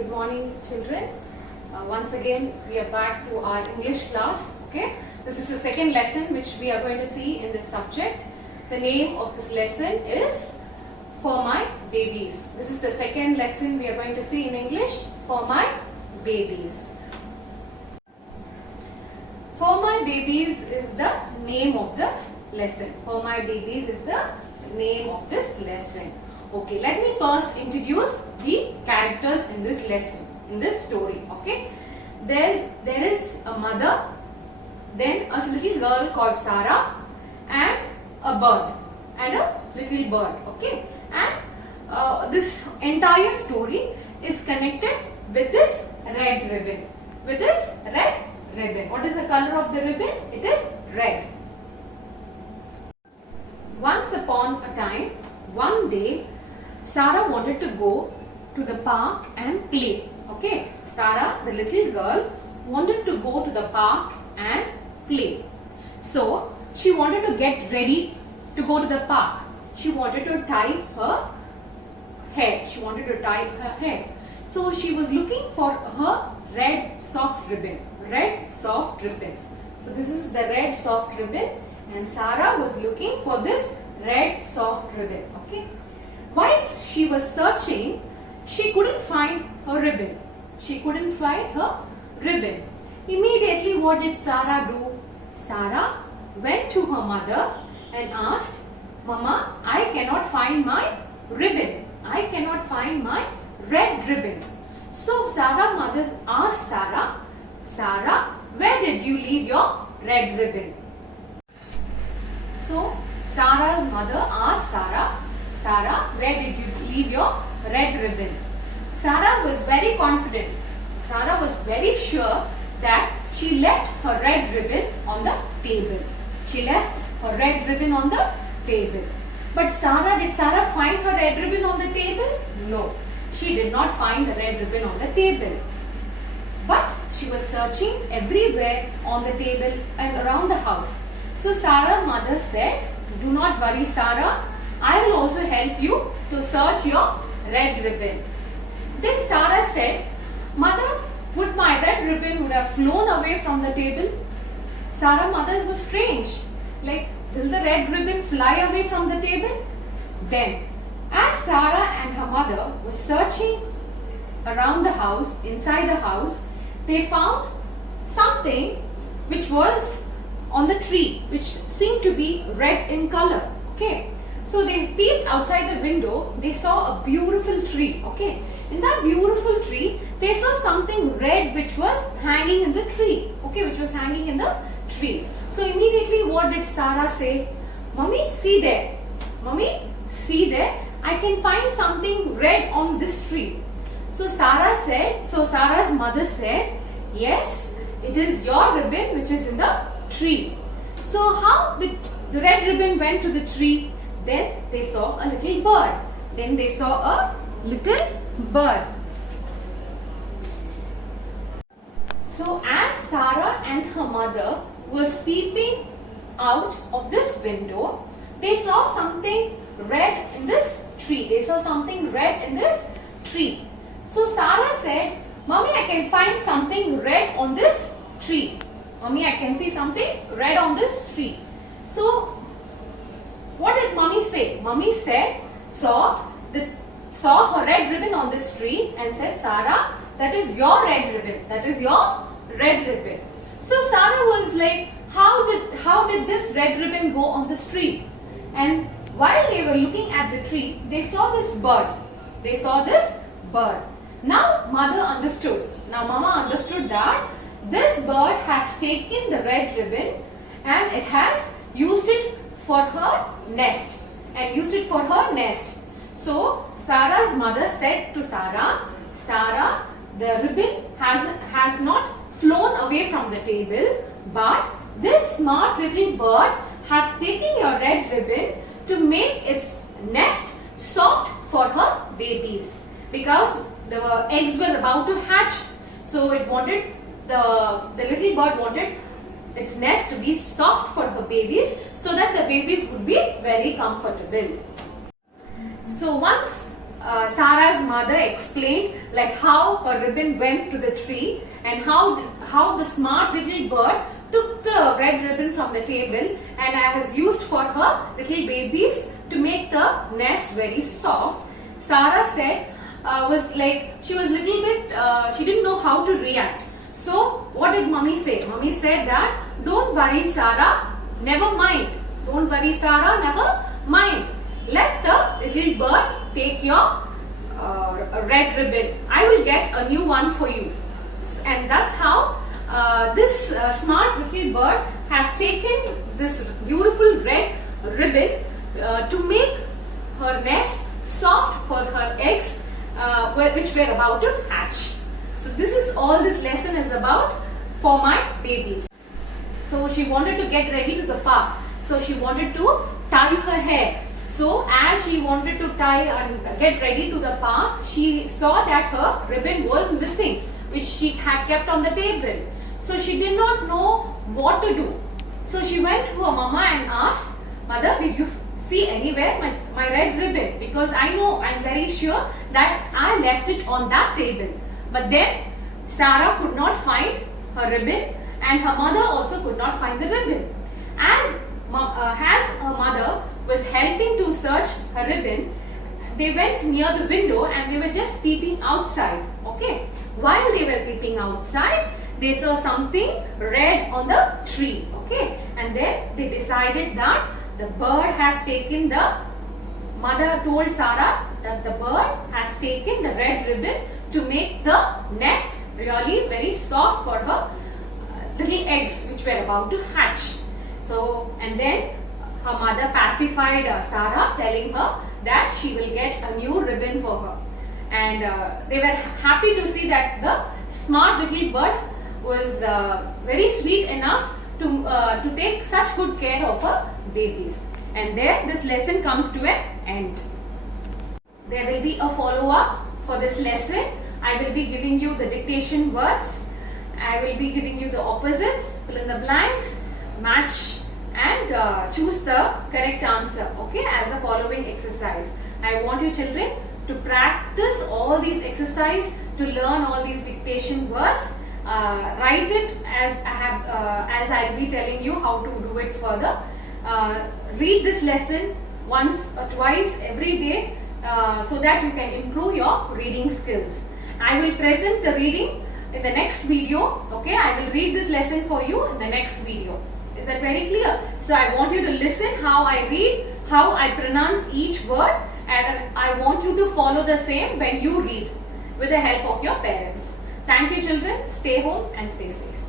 Good morning, children. Once again, we are back to our English class. Okay, this is the second lesson which we are going to see in this subject. The name of this lesson is For My Babies. This is the second lesson we are going to see in English. For My Babies. For My Babies is the name of this lesson. For My Babies is the name of this lesson. Okay, let me first introduce the characters in this lesson, in this story. Okay, there is a mother, then a little girl called Sarah, and a bird, and a little bird. Okay, and this entire story is connected with this red ribbon. With this red ribbon. What is the color of the ribbon? It is red. Once upon a time, one day, Sarah wanted to go to the park and play. Okay, Sarah, the little girl, wanted to go to the park and play. So, she wanted to get ready to go to the park. She wanted to tie her hair. So, she was looking for her red soft ribbon. Red soft ribbon. So, this is the red soft ribbon, and Sarah was looking for this red soft ribbon. Okay. While she was searching, she couldn't find her ribbon. Immediately, what did Sarah do? Sarah went to her mother and asked, Mama, I cannot find my ribbon. I cannot find my red ribbon. So, Sarah's mother asked Sarah, where did you leave your red ribbon? So, Sarah's mother asked Sarah, where did you leave your red ribbon? Sarah was very confident. Sarah was very sure that she left her red ribbon on the table. But did Sarah find her red ribbon on the table? No, she did not find the red ribbon on the table. But she was searching everywhere on the table and around the house. So Sarah's mother said, do not worry, Sarah. I will also help you to search your red ribbon. Then Sarah said, Mother, would my red ribbon would have flown away from the table? Sarah's mother was strange. Like, will the red ribbon fly away from the table? Then, as Sarah and her mother were searching around the house, inside the house, they found something which was on the tree, which seemed to be red in color. Okay. So they peeped outside the window, they saw a beautiful tree. Okay. In that beautiful tree, they saw something red which was hanging in the tree. Okay, So immediately what did Sarah say? Mommy, see there. I can find something red on this tree. So Sarah's mother said, yes, it is your ribbon which is in the tree. So how the red ribbon went to the tree? Then they saw a little bird. So as Sarah and her mother was peeping out of this window, they saw something red in this tree. So Sarah said, Mommy, I can find something red on this tree. Mommy, I can see something red on this tree. So what did Mommy say? Mommy said, saw her red ribbon on this tree and said, Sarah, that is your red ribbon. So Sarah was like, how did this red ribbon go on this tree? And while they were looking at the tree, they saw this bird. Now Mama understood that this bird has taken the red ribbon and it has used it for her nest. So Sarah's mother said to Sarah, the ribbon has not flown away from the table, but this smart little bird has taken your red ribbon to make its nest soft for her babies, because the eggs were about to hatch. So it wanted the little bird wanted its nest to be soft for her babies, so that the babies would be very comfortable. So once Sarah's mother explained like how her ribbon went to the tree and how the smart little bird took the red ribbon from the table and has used for her little babies to make the nest very soft. Sarah said was like she was little bit she didn't know how to react. So what did Mummy say? Mummy said that don't worry Sarah, never mind. Don't worry Sarah, never mind. Let the little bird take your red ribbon. I will get a new one for you. And that's how this smart little bird has taken this beautiful red ribbon to make her nest soft for her eggs which were about to hatch. So this is all this lesson is about for my babies. So she wanted to get ready to the park. So she wanted to tie her hair. So as she wanted to tie and get ready to the park, she saw that her ribbon was missing, which she had kept on the table. So she did not know what to do. So she went to her mama and asked, Mother, did you see anywhere my red ribbon? Because I'm very sure that I left it on that table. But then Sarah could not find her ribbon and her mother also could not find the ribbon. As her mother was helping to search her ribbon, they went near the window and they were just peeping outside. Okay, while they were peeping outside, they saw something red on the tree. Okay, and then they decided that the bird has taken the mother told Sarah that the bird has taken the red ribbon to make the nest really very soft for her little eggs which were about to hatch. So, and then her mother pacified Sarah, telling her that she will get a new ribbon for her. And they were happy to see that the smart little bird was very sweet enough to take such good care of her babies. And there this lesson comes to an end. There will be a follow-up for this lesson. I will be giving you the dictation words. I will be giving you the opposites, fill in the blanks, match and choose the correct answer, okay, as the following exercise. I want you children to practice all these exercises, to learn all these dictation words. Write it as I'll be telling you how to do it further. Read this lesson once or twice every day so that you can improve your reading skills. I will present the reading in the next video. Okay, I will read this lesson for you in the next video. Is that very clear? So I want you to listen how I read, how I pronounce each word, and I want you to follow the same when you read with the help of your parents. Thank you children. Stay home and stay safe.